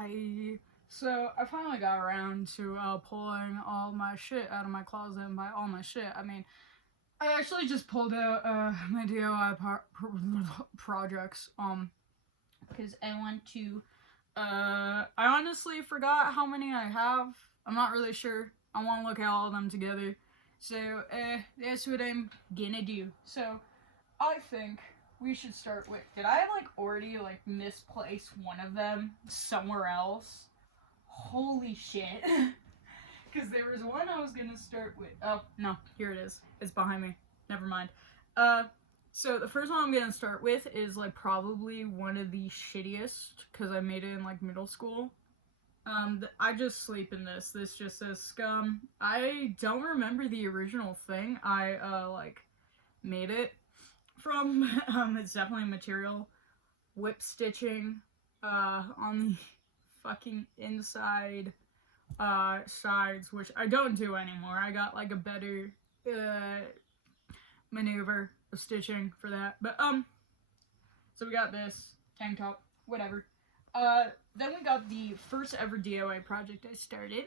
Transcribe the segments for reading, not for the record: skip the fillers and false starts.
Hi. So I finally got around to pulling all my shit out of my closet, and by all my shit, I mean I actually just pulled out my DIY projects because I want to. I honestly forgot how many I have. I'm not really sure. I want to look at all of them together. So that's what I'm gonna do. So I think we should start with. Did I like already like misplace one of them somewhere else? Holy shit. Because there was one I was gonna start with. Oh, no, here it is. It's behind me. Never mind. So the first one I'm gonna start with is like probably one of the shittiest because I made it in like middle school. I just sleep in this. This just says scum. I don't remember the original thing. I like made it from. It's definitely material. Whip stitching on the fucking inside sides, which I don't do anymore. I got like a better maneuver of stitching for that. But so we got this tank top, whatever. Then we got the first ever DIY project I started,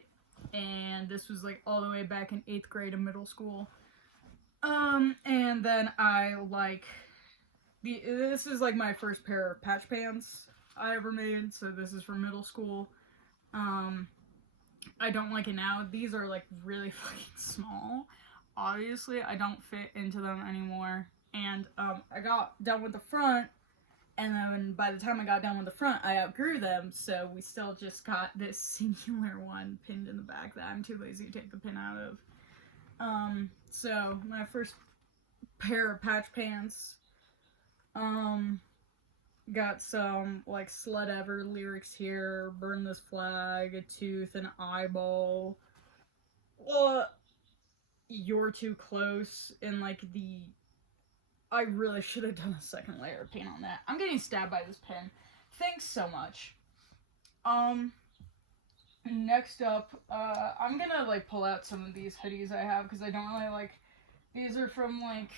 and this was like all the way back in 8th grade in middle school. And then I like this is like my first pair of patch pants I ever made, so this is from middle school. I don't like it now. These are like really fucking small. Obviously, I don't fit into them anymore. And I got done with the front, and then by the time I got done with the front, I outgrew them. So we still just got this singular one pinned in the back that I'm too lazy to take the pin out of. So my first pair of patch pants. Got some, like, Slut Ever lyrics here, burn this flag, a tooth, an eyeball. You're too close, and, like, I really should have done a second layer of paint on that. I'm getting stabbed by this pen. Thanks so much. Next up, I'm gonna, like, pull out some of these hoodies I have, because I don't really, like, these are from, like,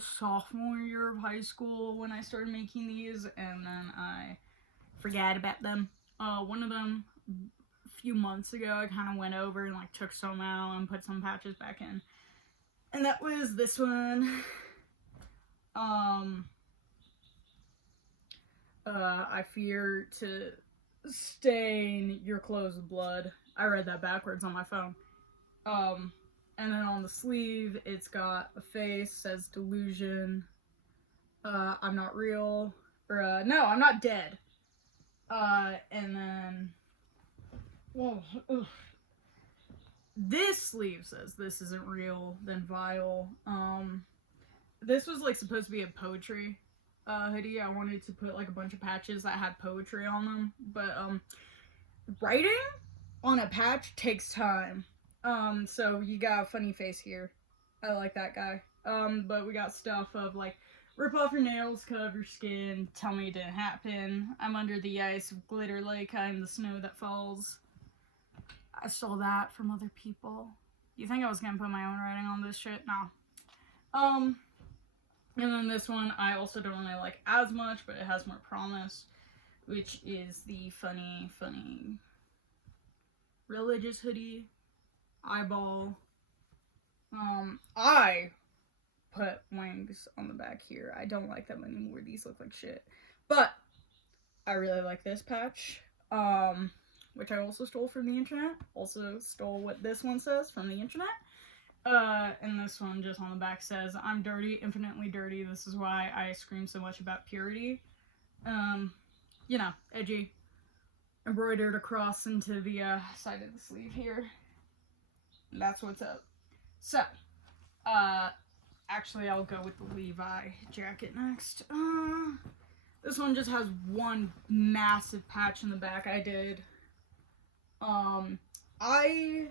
sophomore year of high school when I started making these, and then I forgot about them. One of them, a few months ago, I kind of went over and, like, took some out and put some patches back in. And that was this one. I fear to stain your clothes with blood. I read that backwards on my phone. And then on the sleeve, it's got a face, says delusion, I'm not real, or, no, I'm not dead. And then, well, this sleeve says this isn't real, then vile. This was, like, supposed to be a poetry, hoodie. I wanted to put, like, a bunch of patches that had poetry on them, but, writing on a patch takes time. So you got a funny face here. I like that guy. But we got stuff of like, rip off your nails, cut off your skin, tell me it didn't happen, I'm under the ice, glitter like I'm the snow that falls. I stole that from other people. You think I was gonna put my own writing on this shit? No. And then this one, I also don't really like as much, but it has more promise, which is the funny religious hoodie. Eyeball. I put wings on the back here. I don't like them anymore. These look like shit. But I really like this patch, which I also stole from the internet. Also stole what this one says from the internet. And this one just on the back says, I'm dirty, infinitely dirty. This is why I scream so much about purity. You know, edgy. Embroidered across into the side of the sleeve here. That's what's up. So, actually I'll go with the Levi jacket next. This one just has one massive patch in the back I did. I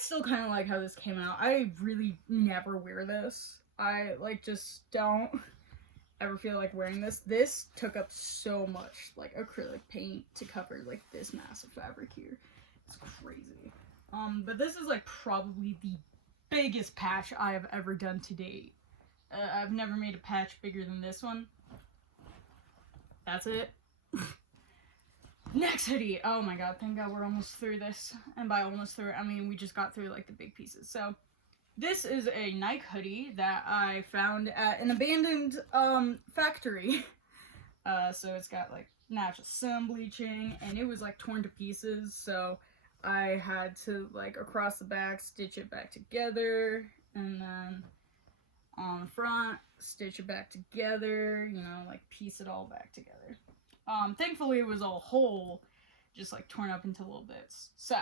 still kind of like how this came out. I really never wear this. I, like, just don't ever feel like wearing this. This took up so much, like, acrylic paint to cover, like, this massive fabric here. It's crazy. But this is, like, probably the biggest patch I have ever done to date. I've never made a patch bigger than this one. That's it. Next hoodie. Oh my god, thank god we're almost through this. And by almost through, I mean we just got through like the big pieces. So this is a Nike hoodie that I found at an abandoned factory. So it's got like natural sun bleaching, and it was like torn to pieces, so I had to like across the back stitch it back together, and then on the front stitch it back together, you know, like piece it all back together. Thankfully it was all whole, just like torn up into little bits. So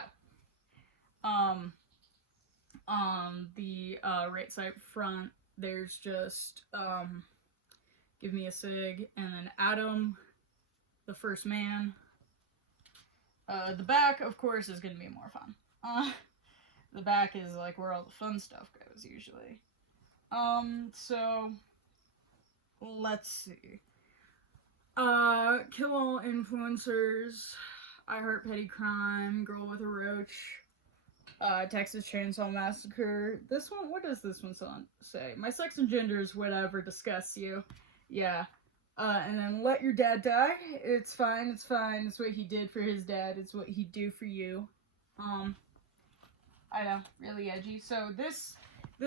on the right side front there's just give me a sig, and then Adam, the first man. The back, of course, is going to be more fun. The back is like where all the fun stuff goes, usually. So, let's see. Kill All Influencers, I Heart Petty Crime, Girl with a Roach, Texas Chainsaw Massacre. This one, what does this one say? My sex and gender is whatever disgusts you. Yeah. And then Let Your Dad Die. It's fine, it's fine. It's what he did for his dad. It's what he'd do for you. I know, really edgy. So this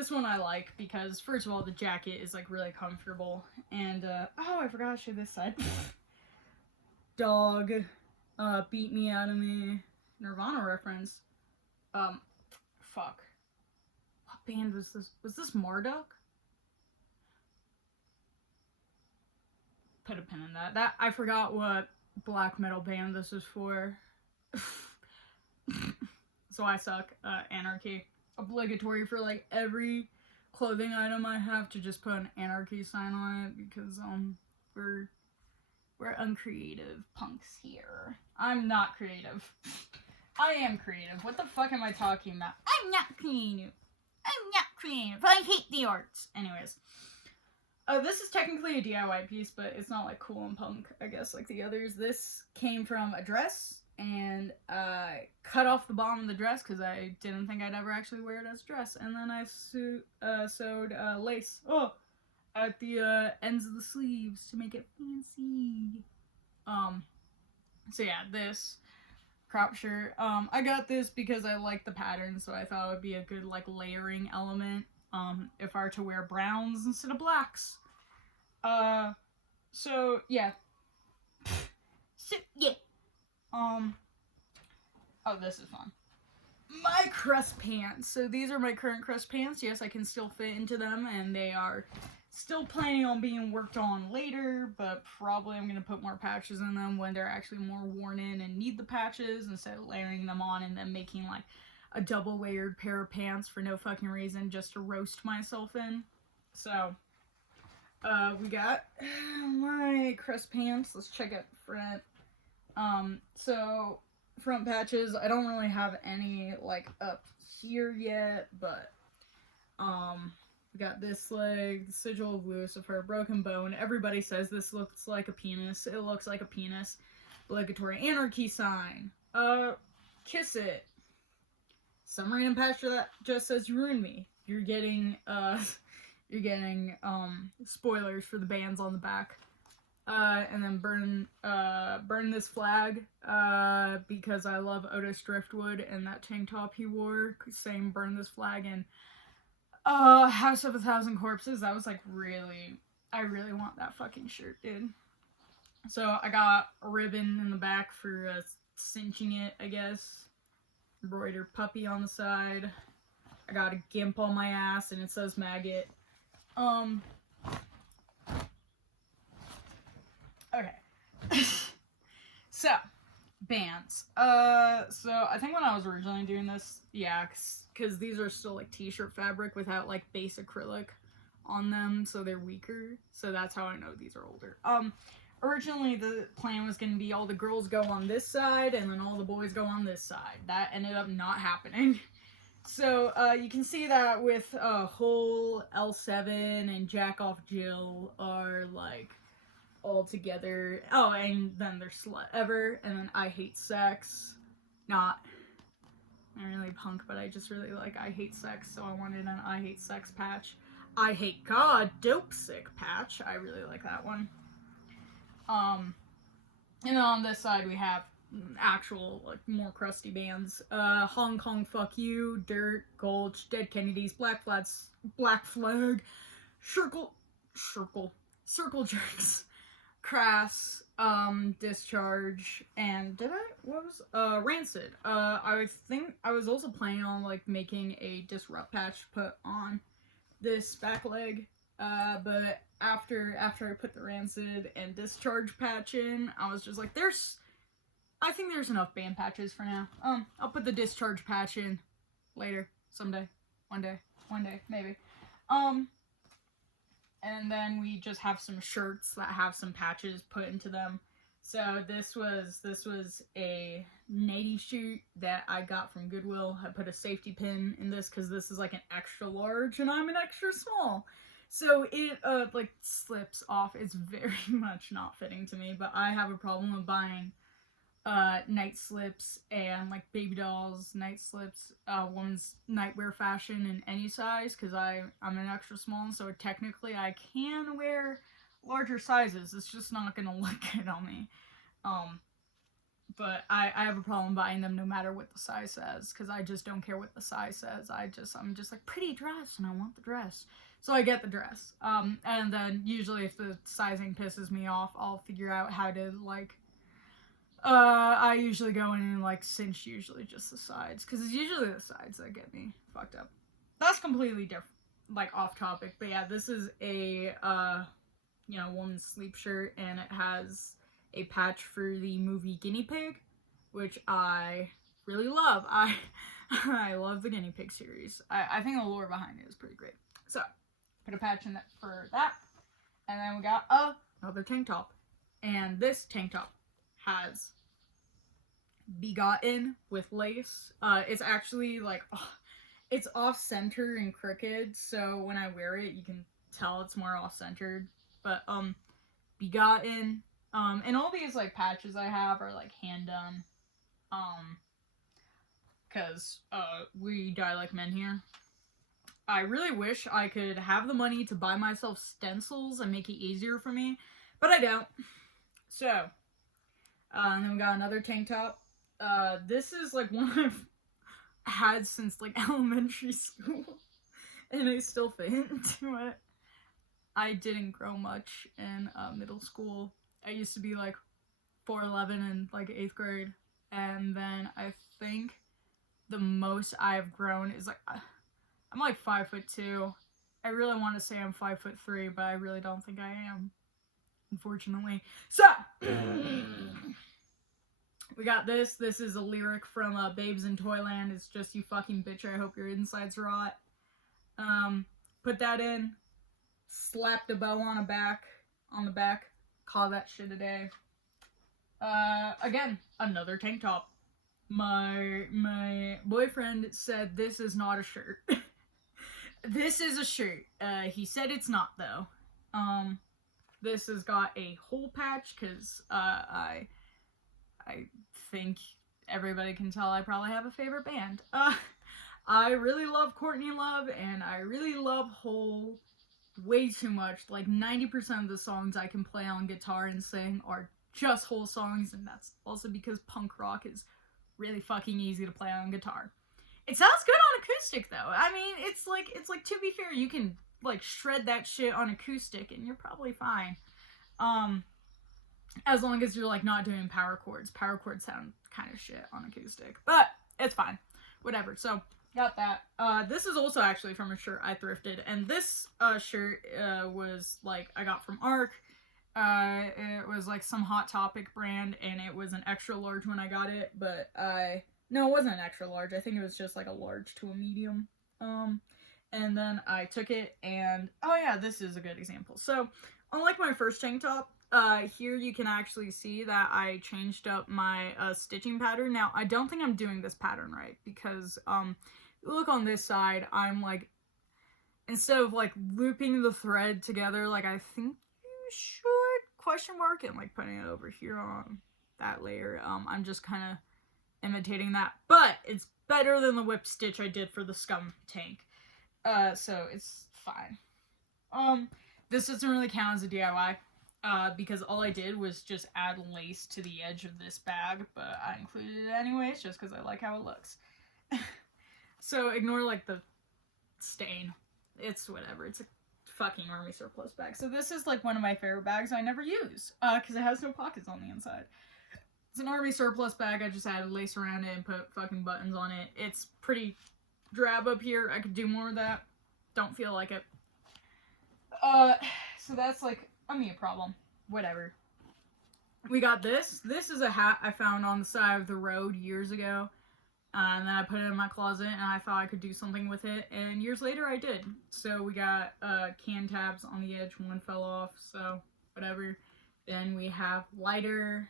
one I like because, first of all, the jacket is like really comfortable. And, oh, I forgot to show this side. Dog, Beat Me Out of Me, Nirvana reference. Fuck. What band was this? Was this Marduk? Put a pin in that. That I forgot what black metal band this is for. So I suck. Anarchy. Obligatory for like every clothing item I have to just put an anarchy sign on it because we're uncreative punks here. I'm not creative. I am creative. What the fuck am I talking about? I'm not creative. I'm not creative. I hate the arts. Anyways. This is technically a DIY piece, but it's not like cool and punk, I guess, like the others. This came from a dress, and I cut off the bottom of the dress because I didn't think I'd ever actually wear it as a dress. And then I sewed lace at the ends of the sleeves to make it fancy. So yeah, this crop shirt. I got this because I like the pattern, so I thought it would be a good like layering element. If I were to wear browns instead of blacks. So, yeah. So, yeah. Oh, this is fun. My crust pants. So, these are my current crust pants. Yes, I can still fit into them, and they are still planning on being worked on later, but probably I'm going to put more patches in them when they're actually more worn in and need the patches instead of layering them on and then making, like, a double layered pair of pants for no fucking reason just to roast myself in. So, we got my crust pants. Let's check out front. So front patches, I don't really have any like up here yet, but we got this leg, the sigil of Lucifer, broken bone. Everybody says this looks like a penis. It looks like a penis. Obligatory anarchy sign. Kiss it. Some random patch that just says you ruined me. You're getting spoilers for the bands on the back. And then burn this flag, because I love Otis Driftwood and that tank top he wore, saying burn this flag, and House of a Thousand Corpses. That was like I really want that fucking shirt, dude. So I got a ribbon in the back for cinching it, I guess. Embroidered puppy on the side. I got a gimp on my ass and it says maggot. Okay. So, bands. So I think when I was originally doing this, yeah, because these are still like t-shirt fabric without like base acrylic on them, so they're weaker. So that's how I know these are older. Originally the plan was going to be all the girls go on this side and then all the boys go on this side. That ended up not happening. So you can see that with Hole, L7, and Jack Off Jill are like all together. Oh, and then there's Slut Ever, and then I Hate Sex. Not really punk, but I just really like I Hate Sex, so I wanted an I Hate Sex patch. I Hate God Dope Sick patch. I really like that one. And then on this side we have actual, like, more crusty bands. Hong Kong Fuck You, Dirt, Gulch, Dead Kennedys, Black Flag, Circle Jerks, Crass, Discharge, and Rancid. I think I was also planning on, like, making a Disrupt patch to put on this back leg, but after I put the Rancid and Discharge patch in, I was just like, I think there's enough band patches for now. I'll put the Discharge patch in later, someday, one day, maybe. And then we just have some shirts that have some patches put into them. So this was a natty shirt that I got from Goodwill. I put a safety pin in this because this is like an extra large and I'm an extra small. So it like slips off. It's very much not fitting to me, but I have a problem with buying night slips and like baby dolls, night slips, women's nightwear fashion in any size because I'm an extra small, so technically I can wear larger sizes. It's just not gonna look good on me. But I have a problem buying them no matter what the size says because I just don't care what the size says. I'm just like, pretty dress and I want the dress. So I get the dress. And then usually if the sizing pisses me off, I'll figure out how to like I usually go in and like cinch usually just the sides because it's usually the sides that get me fucked up. That's completely different, like off topic, but yeah, this is a woman's sleep shirt and it has a patch for the movie Guinea Pig, which I really love. I love the Guinea Pig series. I think the lore behind it is pretty great. So put a patch in that for that, and then we got another tank top, and this tank top has Begotten with lace. It's actually like, it's off-center and crooked, so when I wear it, you can tell it's more off-centered. But, Begotten, and all these, like, patches I have are, like, hand-done. Because, we die like men here. I really wish I could have the money to buy myself stencils and make it easier for me, but I don't. So, and then we got another tank top. This is like one I've had since like elementary school, and I still fit into it. I didn't grow much in middle school. I used to be like 4'11" in like 8th grade, and then I think the most I've grown is like, I'm like 5'2". I really want to say I'm 5'3", but I really don't think I am, unfortunately. So, we got this. This is a lyric from Babes in Toyland. It's just, you fucking bitch, I hope your insides rot. Put that in. Slapped a bow on the back. Call that shit a day. Again, another tank top. My boyfriend said this is not a shirt. This is a shirt. He said it's not, though. This has got a hole patch, because, I think everybody can tell I probably have a favorite band. I really love Courtney Love, and I really love Hole way too much. Like, 90% of the songs I can play on guitar and sing are just Hole songs, and that's also because punk rock is really fucking easy to play on guitar. It sounds good on acoustic, though. I mean, it's like, to be fair, you can, like, shred that shit on acoustic, and you're probably fine. As long as you're, like, not doing power chords. Power chords sound kind of shit on acoustic. But, it's fine. Whatever. So, got that. This is also actually from a shirt I thrifted. And this, shirt, was, like, I got from ARC. It was, like, some Hot Topic brand. And it was an extra large when I got it. But, no, it wasn't an extra large. I think it was just, like, a large to a medium. And then I took it and, oh yeah, this is a good example. So, unlike my first tank top, here you can actually see that I changed up my stitching pattern. Now, I don't think I'm doing this pattern right because, look on this side, I'm like, instead of like looping the thread together like I think you should, question mark, and like putting it over here on that layer, I'm just kind of imitating that. But it's better than the whip stitch I did for the Scum tank. So it's fine. This doesn't really count as a DIY. because all I did was just add lace to the edge of this bag, but I included it anyways just because I like how it looks. So ignore like the stain. It's whatever. It's a fucking army surplus bag. So this is like one of my favorite bags I never use because it has no pockets on the inside. It's an army surplus bag. I just added lace around it and put fucking buttons on it. It's pretty drab up here. I could do more of that. Don't feel like it. So that's like a problem. Whatever. We got this. This is a hat I found on the side of the road years ago. And then I put it in my closet and I thought I could do something with it. And years later I did. So we got can tabs on the edge. One fell off. So whatever. Then we have lighter.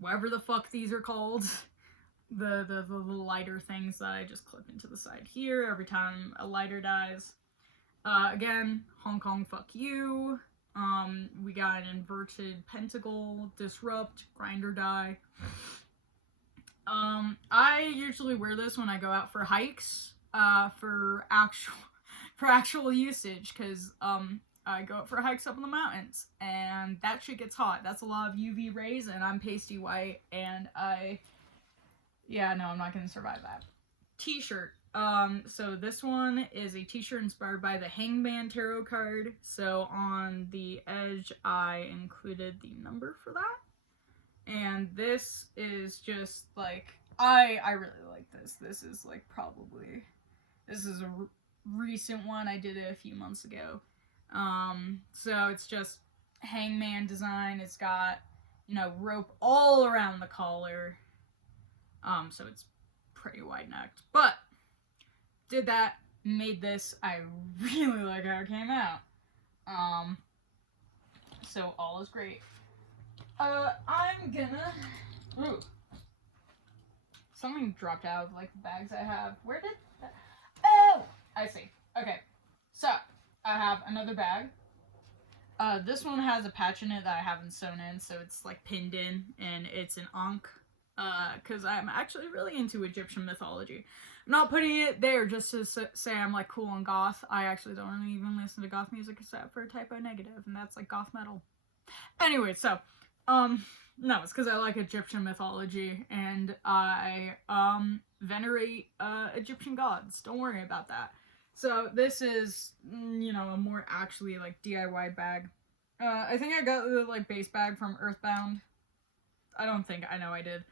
Whatever the fuck these are called. The lighter things that I just clip into the side here every time a lighter dies. Again, Hong Kong fuck you. We got an inverted pentacle, disrupt, grind or die. I usually wear this when I go out for hikes, for actual usage, because, I go out for hikes up in the mountains, and that shit gets hot. That's a lot of UV rays, and I'm pasty white, and yeah, no, I'm not gonna survive that. T-shirt. So this one is a t-shirt inspired by the Hangman Tarot card. So on the edge, I included the number for that. And this is just, like, I really like this. This is, like, this is a recent one. I did it a few months ago. So it's just hangman design. It's got, you know, rope all around the collar. So it's pretty wide-necked. But, did that, made this. I really like how it came out. So all is great. I'm gonna... Ooh. Something dropped out of, like, the bags I have. Where did that... Oh! I see. Okay. So, I have another bag. This one has a patch in it that I haven't sewn in, so it's, like, pinned in, and it's an Ankh. Because I'm actually really into Egyptian mythology. I'm not putting it there just to say I'm, like, cool and goth. I actually don't really even listen to goth music except for Typo Negative, and that's, like, goth metal. Anyway, so, no, it's because I like Egyptian mythology, and I, venerate, Egyptian gods. Don't worry about that. So, this is, you know, a more actually, like, DIY bag. I think I got the, like, base bag from Earthbound. I don't think, I know I did.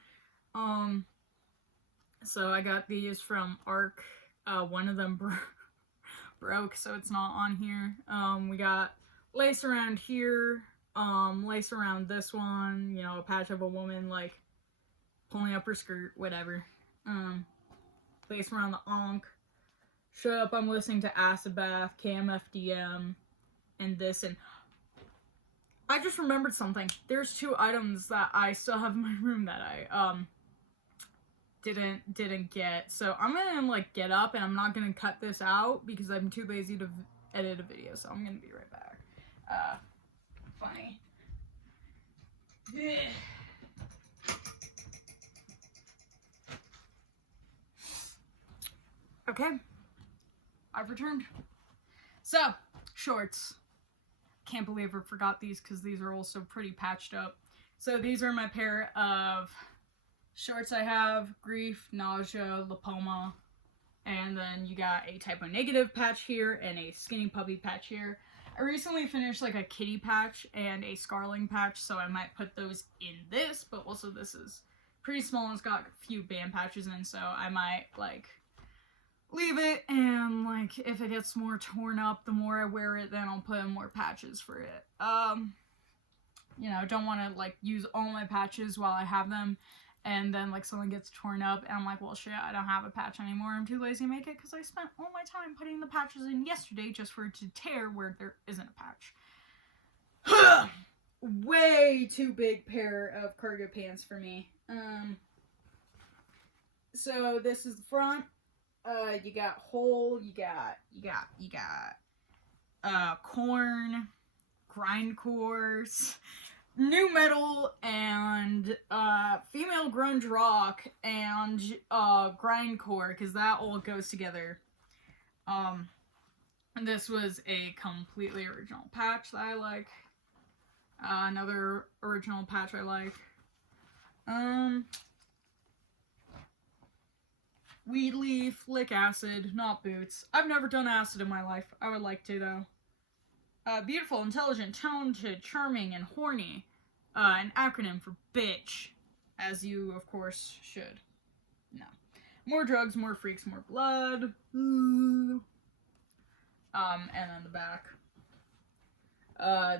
So I got these from ARC. One of them broke, so it's not on here. We got lace around here, lace around this one, you know, a patch of a woman, like, pulling up her skirt, whatever. Lace around the Ankh. Shut up, I'm listening to Acid Bath, KMFDM, and this, and I just remembered something. There's two items that I still have in my room that I, didn't get. So I'm gonna, like, get up, and I'm not gonna cut this out because I'm too lazy to edit a video, so I'm gonna be right back. Funny. Okay. I've returned. So, shorts. Can't believe I forgot these because these are also pretty patched up. So these are my pair of shorts I have. Grief, nausea, lipoma. And then you got a Typo Negative patch here and a Skinny Puppy patch here. I recently finished, like, a kitty patch and a scarling patch, so I might put those in this, but also this is pretty small and it's got a few band patches in, so I might, like, leave it, and, like, if it gets more torn up, the more I wear it, then I'll put in more patches for it. You know, don't want to, like, use all my patches while I have them, and then, like, something gets torn up, and I'm like, well, shit, I don't have a patch anymore. I'm too lazy to make it, because I spent all my time putting the patches in yesterday just for it to tear where there isn't a patch. Way too big pair of cargo pants for me. So this is the front. You got Hole, you got Corn, Grindcore, New Metal, and Female Grunge Rock, and Grindcore, because that all goes together. This was a completely original patch that I like. Another original patch I like. Weed leaf, lick acid, not boots. I've never done acid in my life. I would like to, though. Beautiful, intelligent, talented, charming, and horny. An acronym for bitch. As you, of course, should. No. More drugs, more freaks, more blood. Ooh. And then the back.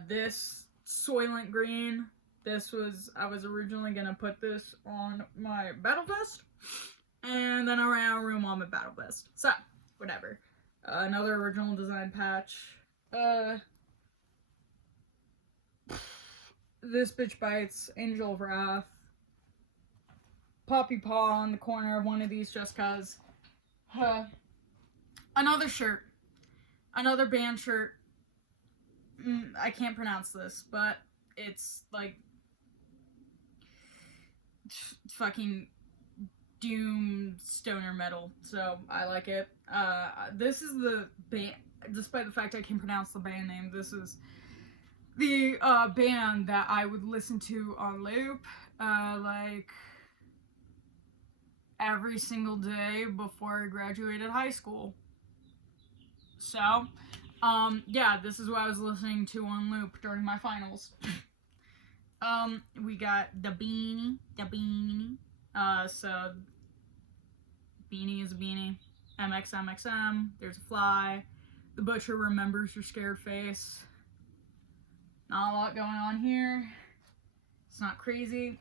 This Soylent Green. I was originally gonna put this on my battle vest. And then I ran out of room on my battle vest. So, whatever. Another original design patch. This bitch bites. Angel of Wrath. Poppy Paw on the corner of one of these just cause. Another shirt. Another band shirt. I can't pronounce this, but it's like fucking doom stoner metal, so I like it. This is the band, despite the fact I can pronounce the band name, this is the band that I would listen to on loop, like every single day before I graduated high school. So, yeah, this is what I was listening to on loop during my finals. We got the beanie. So, beanie is a beanie. MXMXM, there's a fly. The butcher remembers your scared face. Not a lot going on here. It's not crazy.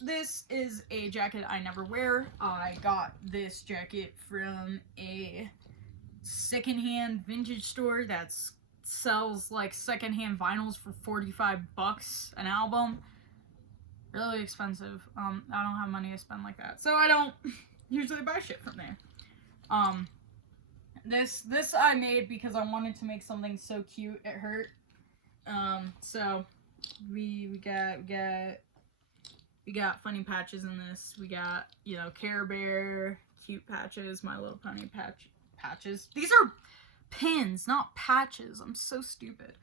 This is a jacket I never wear. I got this jacket from a secondhand vintage store that sells like secondhand vinyls for $45 an album. Really expensive. I don't have money to spend like that, so I don't usually buy shit from there. This I made because I wanted to make something so cute it hurt. So we got funny patches in this. We got, you know, Care Bear, cute patches, My Little Pony patches. These are pins, not patches. I'm so stupid.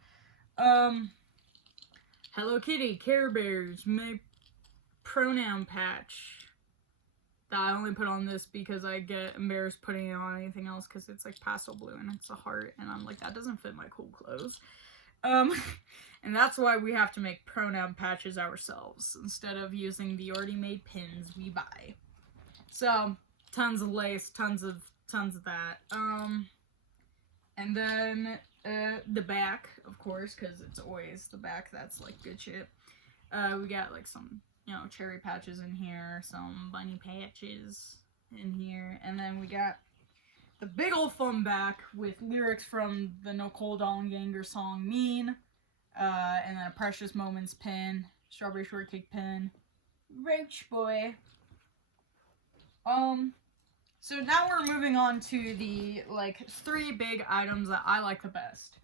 Hello Kitty, Care Bears, my pronoun patch that I only put on this because I get embarrassed putting it on anything else because it's like pastel blue and it's a heart and I'm like, that doesn't fit my cool clothes. And that's why we have to make pronoun patches ourselves instead of using the already made pins we buy. So, tons of lace, tons of that. And then the back, of course, because it's always the back that's like good shit. We got like some, you know, cherry patches in here, some bunny patches in here, and then we got the big ol' fun back with lyrics from the Nicole Dollanganger song Mean, and then a Precious Moments pin, Strawberry Shortcake pin, Roach Boy. So now we're moving on to the, like, 3 big items that I like the best.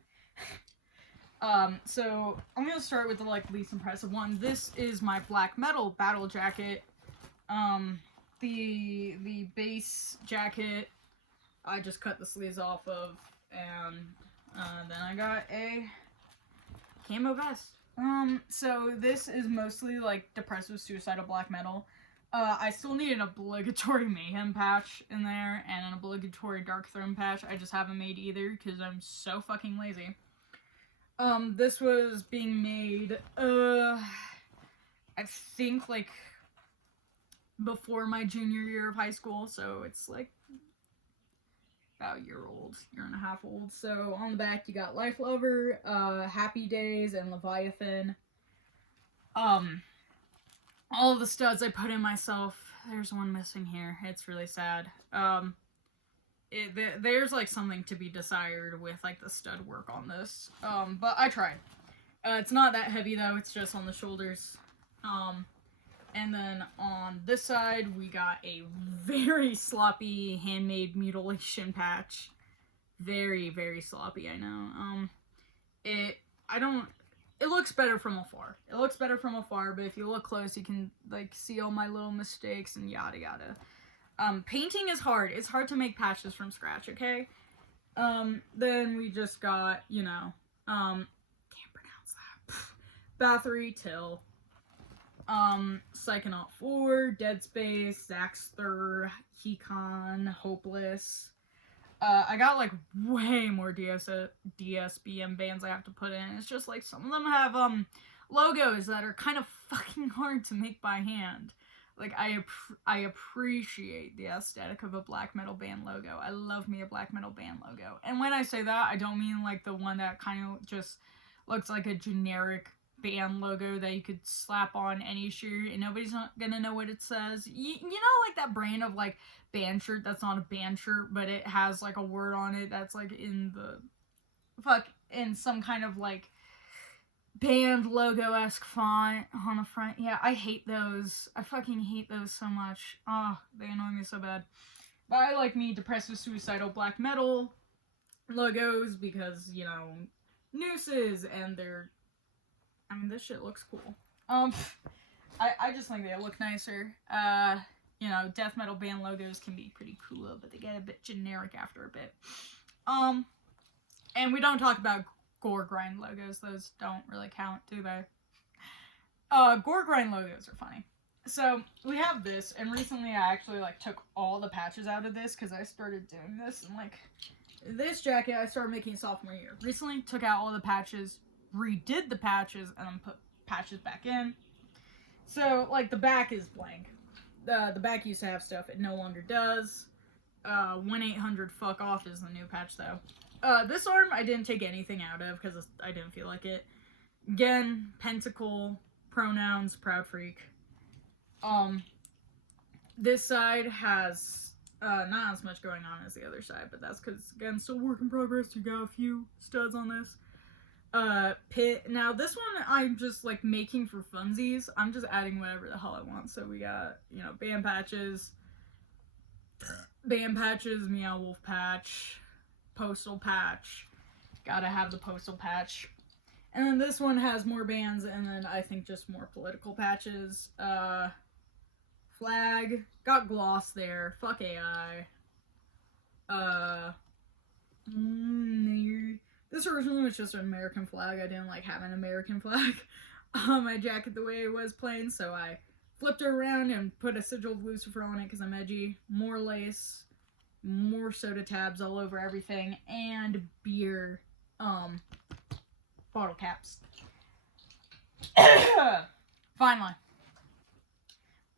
So I'm gonna start with the, like, least impressive one. This is my black metal battle jacket. The base jacket I just cut the sleeves off of, and then I got a camo vest. So this is mostly like depressive, suicidal black metal. I still need an obligatory mayhem patch in there and an obligatory dark throne patch. I just haven't made either because I'm so fucking lazy. This was being made, I think like before my junior year of high school, so it's like about a year and a half old. So on the back you got Life Lover, Happy Days, and Leviathan. All of the studs I put in myself. There's one missing here. It's really sad. There's like something to be desired with like the stud work on this. But I tried. It's not that heavy though. It's just on the shoulders. And then on this side, we got a very sloppy handmade mutilation patch. Very, very sloppy, I know. It looks better from afar. It looks better from afar, but if you look close, you can, like, see all my little mistakes and yada yada. Painting is hard. It's hard to make patches from scratch, okay? Then we just got, you know, can't pronounce that. Bathory, Till, Psychonaut 4, Dead Space, Zaxter, Hecon, Hopeless. I got like way more DSBM bands I have to put in. It's just like some of them have logos that are kind of fucking hard to make by hand. Like I appreciate the aesthetic of a black metal band logo. I love me a black metal band logo. And when I say that, I don't mean like the one that kind of just looks like a generic band logo that you could slap on any shirt and nobody's not gonna know what it says. You know, like that brand of like band shirt that's not a band shirt, but it has like a word on it that's like in some kind of like band logo-esque font on the front. Yeah, I hate those. I fucking hate those so much. Oh, they annoy me so bad. But I like me depressive, suicidal, black metal logos because, you know, nooses and they're... I mean, this shit looks cool. I just think they look nicer. You know, death metal band logos can be pretty cool, but they get a bit generic after a bit. And we don't talk about gore grind logos. Those don't really count, do they? Gore grind logos are funny. So we have this, and recently I actually like took all the patches out of this because I started doing this, and like this jacket I started making sophomore year. Recently took out all the patches, redid the patches, and then put patches back in. So like the back is blank. The back used to have stuff, it no longer does. 1-800 fuck off is the new patch though. This arm I didn't take anything out of because I didn't feel like it. Again, pentacle, pronouns, proud freak. This side has not as much going on as the other side, but that's because, again, still work in progress. You got a few studs on this. Pit. Now, this one I'm just, like, making for funsies. I'm just adding whatever the hell I want. So we got, you know, band patches, Meow Wolf patch, postal patch. Gotta have the postal patch. And then this one has more bands, and then I think just more political patches. Flag. Got gloss there. Fuck AI. This originally was just an American flag. I didn't like having an American flag on my jacket the way it was plain, so I flipped it around and put a sigil of Lucifer on it because I'm edgy. More lace. More soda tabs all over everything, and beer, bottle caps. Finally,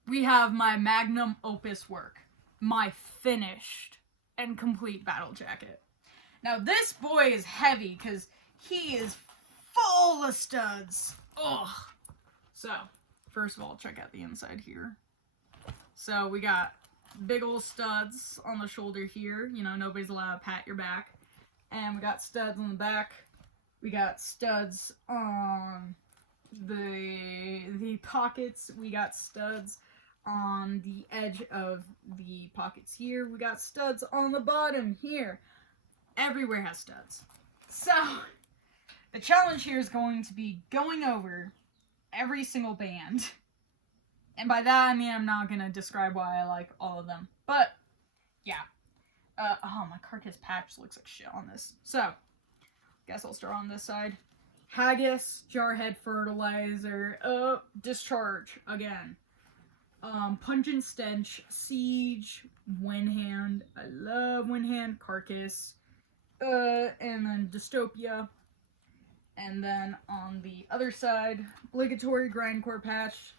we have my magnum opus work, my finished and complete battle jacket. Now this boy is heavy because he is full of studs. Ugh. So, first of all, check out the inside here. So we got big old studs on the shoulder here. You know, nobody's allowed to pat your back. And we got studs on the back. We got studs on the pockets. We got studs on the edge of the pockets here. We got studs on the bottom here. Everywhere has studs. So, the challenge here is going to be going over every single band. And by that, I mean I'm not going to describe why I like all of them. But, yeah. Oh, my carcass patch looks like shit on this. So, guess I'll start on this side. Haggis, Jarhead Fertilizer, Discharge, again. Pungent Stench, Siege, Windhand, I love Windhand, Carcass, and then Dystopia. And then on the other side, Obligatory Grindcore patch.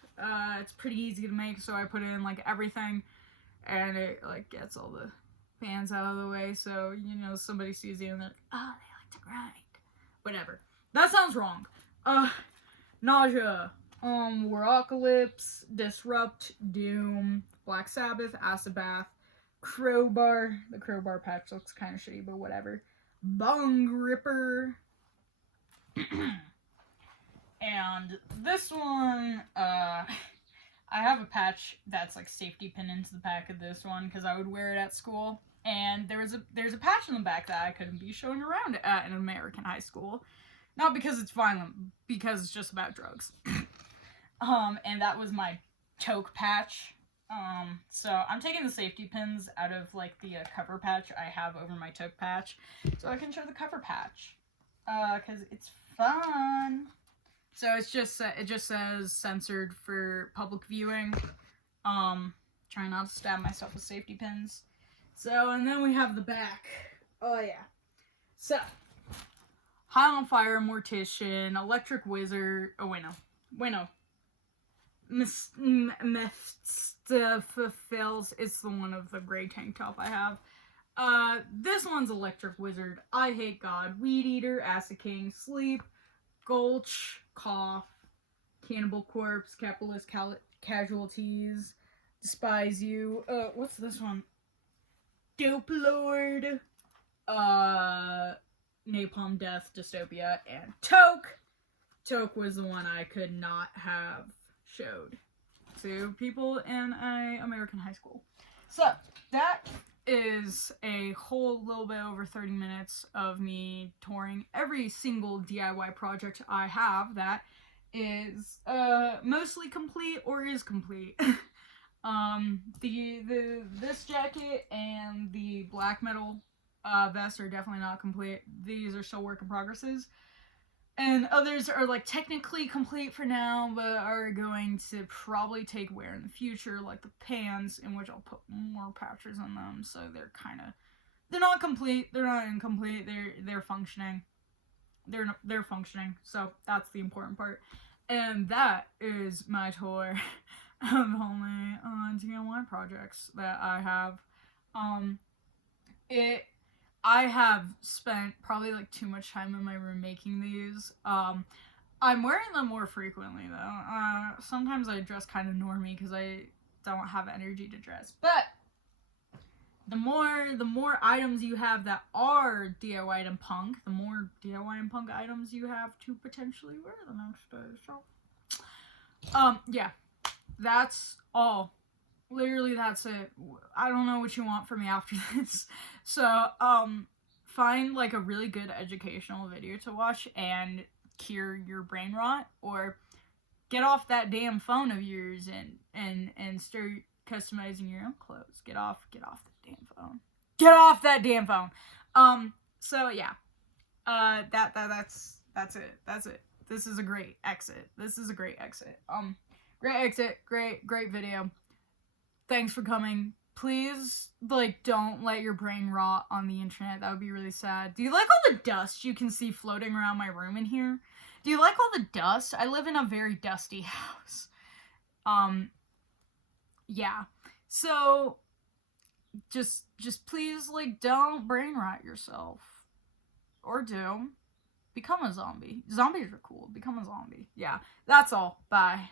It's pretty easy to make, so I put in like everything, and it like gets all the bands out of the way. So you know, somebody sees you and they're like, "Oh, they like to grind." Whatever. That sounds wrong. Nausea, Warocalypse, Disrupt, Doom, Black Sabbath, Acid Bath, Crowbar. The Crowbar patch looks kind of shitty, but whatever. Bung Ripper. And this one, I have a patch that's like safety pinned into the back of this one because I would wear it at school. And there's a patch in the back that I couldn't be showing around at an American high school. Not because it's violent, because it's just about drugs. And that was my toque patch. So I'm taking the safety pins out of like the cover patch I have over my toque patch, so I can show the cover patch, cause it's fun. So it just says censored for public viewing. Trying not to stab myself with safety pins. So, and then we have the back. Oh yeah. So, High on Fire, Mortician, Electric Wizard. Oh wait, no. Mephistopheles. It's the one of the gray tank top I have. This one's Electric Wizard. I Hate God, Weed Eater, Acid King, Sleep, Gulch, Cough, Cannibal Corpse, Capitalist Casualties, Despise You. What's this one? Dope Lord. Napalm Death, Dystopia, and Toque. Toque was the one I could not have showed to people in a American high school. So, that is a whole little bit over 30 minutes of me touring every single DIY project I have that is mostly complete or is complete. This jacket and the black metal vests are definitely not complete. These are still work in progresses. And others are like technically complete for now, but are going to probably take wear in the future, like the pants, in which I'll put more patches on them. So they're not complete, they're not incomplete, they're functioning. They're functioning. So that's the important part. And that is my tour of only DIY projects that I have. I have spent probably like too much time in my room making these. I'm wearing them more frequently though. Sometimes I dress kind of normie because I don't have energy to dress. But the more items you have that are DIY and punk, the more DIY and punk items you have to potentially wear the next day. So, yeah, that's all. Literally, that's it. I don't know what you want from me after this. So, find like a really good educational video to watch and cure your brain rot, or get off that damn phone of yours and start customizing your own clothes. Get off the damn phone. Get off that damn phone. So yeah. That's it. This is a great exit. Great exit. Great video. Thanks for coming. Please, like, don't let your brain rot on the internet. That would be really sad. Do you like all the dust you can see floating around my room in here? Do you like all the dust? I live in a very dusty house. Yeah. So, just please, like, don't brain rot yourself. Or do. Become a zombie. Zombies are cool. Become a zombie. Yeah. That's all. Bye.